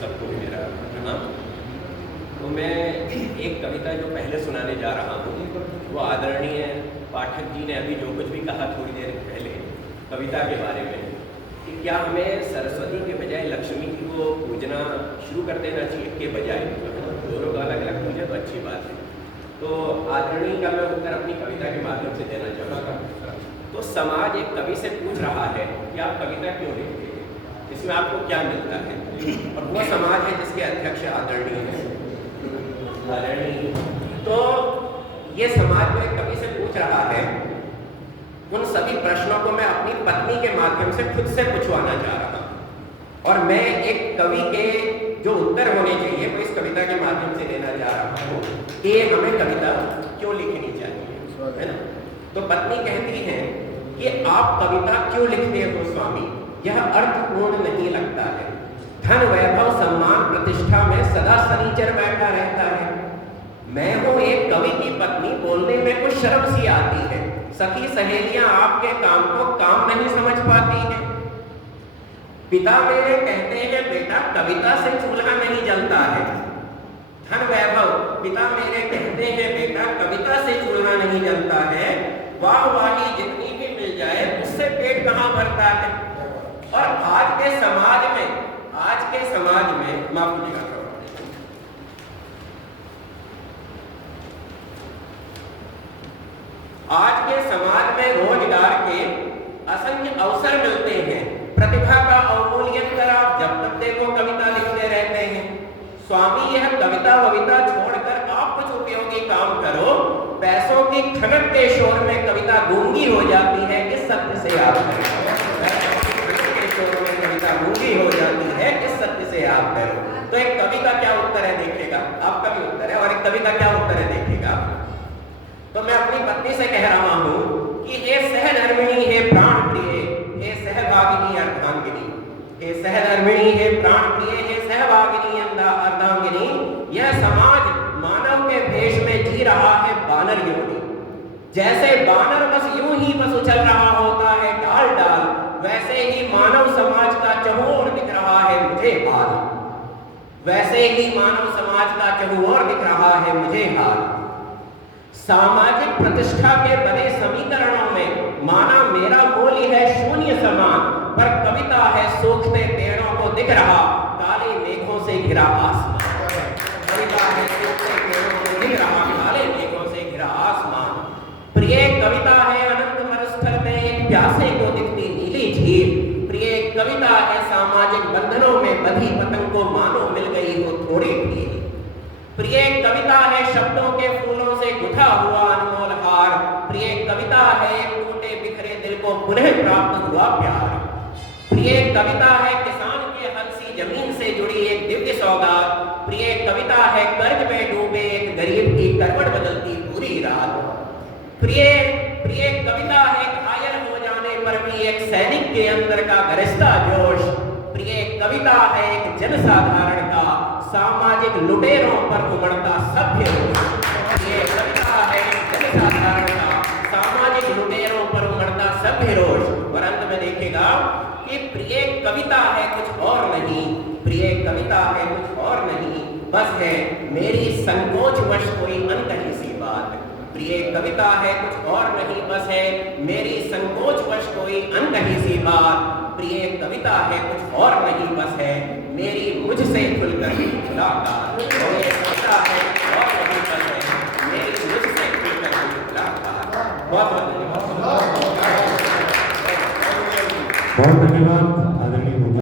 सबको भी मेरा प्रणाम। तो मैं एक कविता जो पहले सुनाने जा रहा हूँ वो आदरणीय पाठक जी ने अभी जो कुछ भी कहा थोड़ी देर पहले कविता के बारे में कि क्या हमें सरस्वती के बजाय लक्ष्मी जी को पूजना शुरू कर देना चाहिए के बजाय, दोनों का अलग अलग पूजा तो अच्छी बात है। तो आदरणीय का मैं उत्तर अपनी कविता के माध्यम से देना चाहूँगा। तो समाज एक कवि से पूछ रहा है कि आप कविता क्यों लिखते हैं, इसमें आपको क्या मिलता है, और वो समाज है जिसके अध्यक्ष आदरणीय है। तो ये समाज में कवि से पूछ रहा है, उन सभी प्रश्नों को मैं अपनी पत्नी के माध्यम से खुद से पूछवाना चाह रहा हूँ, और मैं एक कवि के जो उत्तर होने चाहिए वो इस कविता के माध्यम से देना चाह रहा हूँ कि हमें कविता क्यों लिखनी चाहिए, है ना। तो पत्नी कहती है कि आप कविता क्यों लिखते हो स्वामी, यह अर्थपूर्ण नहीं लगता है। धन वैभव सम्मान प्रतिष्ठा में सदा सनीचर बैठा रहता है। मैं हूँ एक कवि की पत्नी, बोलने में कुछ शर्म सी आती है। सखी सहेलियां आपके काम को काम नहीं समझ पाती है। पिता मेरे कहते हैं बेटा कविता से चूल्हा नहीं जलता है। धन वैभव पिता मेरे कहते हैं बेटा कविता से चूल्हा नहीं जलता है। वाह वाही जितनी भी मिल जाए उससे पेट कहाँ भरता है। और आज के समाज में माफ कीजिएगा, आज के समाज में रोजगार के असंख्य अवसर मिलते हैं। प्रतिभा का अवमूल्यन कर आप जब तक देखो कविता लिखते रहते हैं। स्वामी यह कविता वविता छोड़कर आप कुछ उपयोगी काम करो। पैसों की खनक के शोर में कविता गूंगी हो जाती है, इस सत्य से आप करो। के शोर में कविता गूंगी हो जाती है, इस सत्य से आप करो। तो एक कवि का क्या उत्तर है देखिएगा, आपका भी उत्तर है और एक कवि का क्या उत्तर है देखिएगा। तो मैं अपनी पत्नी से कह रहा हूँ कि हे सहधर्मिणी, हे प्राण प्रिय, हे सहभागिनी अर्धांगिनी, हे सहधर्मिणी, हे प्राण प्रिय, हे सहभागिनी अर्धांगिनी, यह समाज मानव के भेष में जी रहा है बानर योनि। जैसे बानर बस यूं ही बस उछल रहा होता है डाल डाल, वैसे ही मानव समाज का चहुओर दिख रहा है मुझे हाल। वैसे ही मानव समाज का चहुओर दिख रहा है मुझे हाल। सामाजिक प्रतिष्ठा के बने समीकरणों में माना मेरा मोल है शून्य समान, पर कविता है सूखते पेड़ों को दिख रहा काले मेघों से घिरा आसमान। कविता है सूखते पेड़ों को दिख रहा काले मेघों से घिरा आसमान। प्रिय कविता है अनंत मरुस्थल में एक प्यासे को दिखती नीली झील। प्रिय कविता है सामाजिक बंधनों में बंधी पतंग को मानो मिल गई हो थोड़ी ढील। प्रिय कविता है शब्दों के फूलों से गुथा हुआ अनमोल हार। प्रिय कविता है टूटे बिखरे दिल को पुनः प्राप्त हुआ प्यार। प्रिय कविता है किसान के हल सी जमीन से जुड़ी एक दिव्य सौगात। प्रिय कविता है कर्ज में डूबे एक गरीब की करवट बदलती पूरी रात। प्रिय कविता है घायल हो जाने पर भी एक सैनिक के अंदर का गरिश्ता जोश। प्रिय कविता है एक जनसाधारण का सामाजिक लुटेरों पर उमड़ता सभ्य रोष। ये कविता है जनसाधारण का सामाजिक लुटेरों पर उमड़ता सभ्य रोष। और अंत में देखेगा कि प्रिय कविता है कुछ और नहीं, प्रिय कविता है कुछ और नहीं, बस है मेरी संकोचवश कोई अनकही सी बात। प्रिय कविता है कुछ और नहीं, बस है मेरी संकोचवश कोई अनकही सी बात। प्रिय कविता है कुछ और नहीं, बस है मेरी मुझसे खुलकर मुलाकात। ये कविता है और नहीं, बस है मेरी मुझसे खुलकर मुलाकात। बहुत बहुत धन्यवाद। बहुत धन्यवाद।